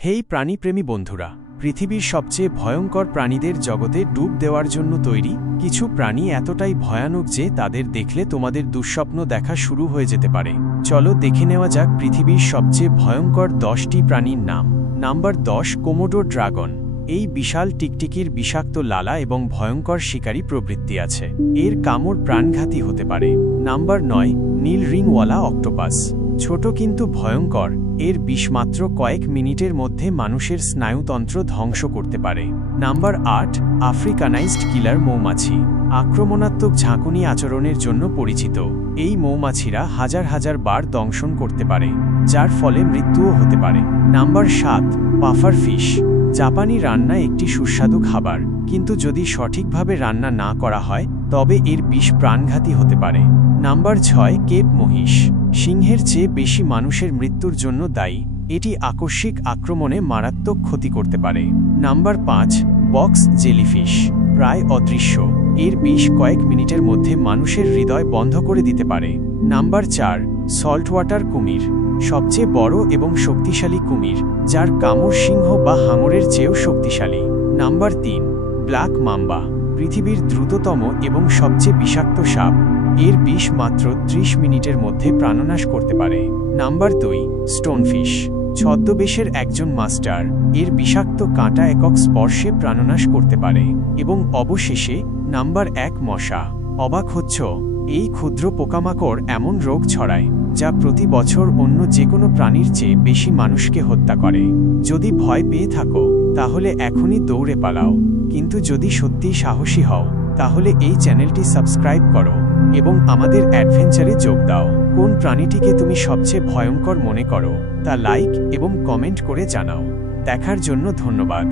হেই প্রাণীপ্রেমী বন্ধুরা, পৃথিবীর সবচেয়ে ভয়ঙ্কর প্রাণীদের জগতে ডুব দেওয়ার জন্য তৈরি কিছু প্রাণী এতটাই ভয়ানক যে তাদের দেখলে তোমাদের দুঃস্বপ্ন দেখা শুরু হয়ে যেতে পারে। চলো দেখে নেওয়া যাক পৃথিবীর সবচেয়ে ভয়ঙ্কর 10টি প্রাণীর নাম। Number 10, Komodo dragon. এই বিশাল টিকটিকির বিষাক্ত লালা এবং ভয়ঙ্কর শিকারী প্রবৃত্তি আছে। এর কামড় প্রাণঘাতী হতে পারে। নাম্বার 9, নীল রিংওয়ালা অক্টোপাস। ছোট কিন্তু ভয়ঙ্কর, এর বিষ মাত্র কয়েক মিনিটের মধ্যে মানুষের স্নায়ুতন্ত্র ধ্বংস করতে পারে। নাম্বার 8, আফ্রিকানাইজড কিলার মৌমাছি। আক্রমণাত্মক ঝাঁকুনি আচরণের জন্য পরিচিত। এই মৌমাছিরা হাজার হাজার বার দংশন করতে পারে, যার ফলে মৃত্যুও হতে পারে। Number 7, puffer fish. জাপানি রান্না একটি সুস্বাদু খাবার, কিন্তু যদি সঠিকভাবে রান্না না করা হয় তবে এর বিষ প্রাণঘাতী হতে পারে। নাম্বার 6, কেপ মহিষ। সিংহের চেয়ে বেশি মানুষের মৃত্যুর জন্য দায়ী। এটি আকস্মিক আক্রমণে মারাত্মক ক্ষতি করতে পারে। Number 5, box jellyfish. প্রায় অদৃশ্য, এর বিষ কয়েক মিনিটের মধ্যে মানুষের হৃদয় বন্ধ করে দিতে পারে। নাম্বার 4, সল্টওয়াটার কুমির। সবচেয়ে বড় এবং শক্তিশালী কুমির, যার কামড় সিংহ বা হাঙরের চেয়েও শক্তিশালী। Number 3, black mamba. পৃথিবীর দ্রুততম এবং সবচেয়ে বিষাক্ত সাপ। এর বিষ মাত্র 30 মিনিটের মধ্যে প্রাণনাশ করতে পারে। Number 2, stonefish. ছদ্মবেশের একজন মাস্টার, এর বিষাক্ত কাঁটা একক স্পর্শে প্রাণনাশ করতে পারে। এবং অবশেষে নাম্বার 1, মশা। অবাক হচ্ছ? এই ক্ষুদ্র পোকামাকড় এমন রোগ ছড়ায় যা প্রতি বছর অন্য যে কোনো প্রাণীর চেয়ে বেশি মানুষকে হত্যা করে। যদি ভয় পেয়ে থাকো তাহলে এখনই দৌড়ে পালাও, কিন্তু যদি সত্যিই সাহসী হও তাহলে এই চ্যানেলটি সাবস্ক্রাইব করো এবং আমাদের অ্যাডভেঞ্চারে যোগ দাও। কোন প্রাণীটিকে তুমি সবচেয়ে ভয়ঙ্কর মনে করো তা লাইক এবং কমেন্ট করে জানাও। দেখার জন্য ধন্যবাদ।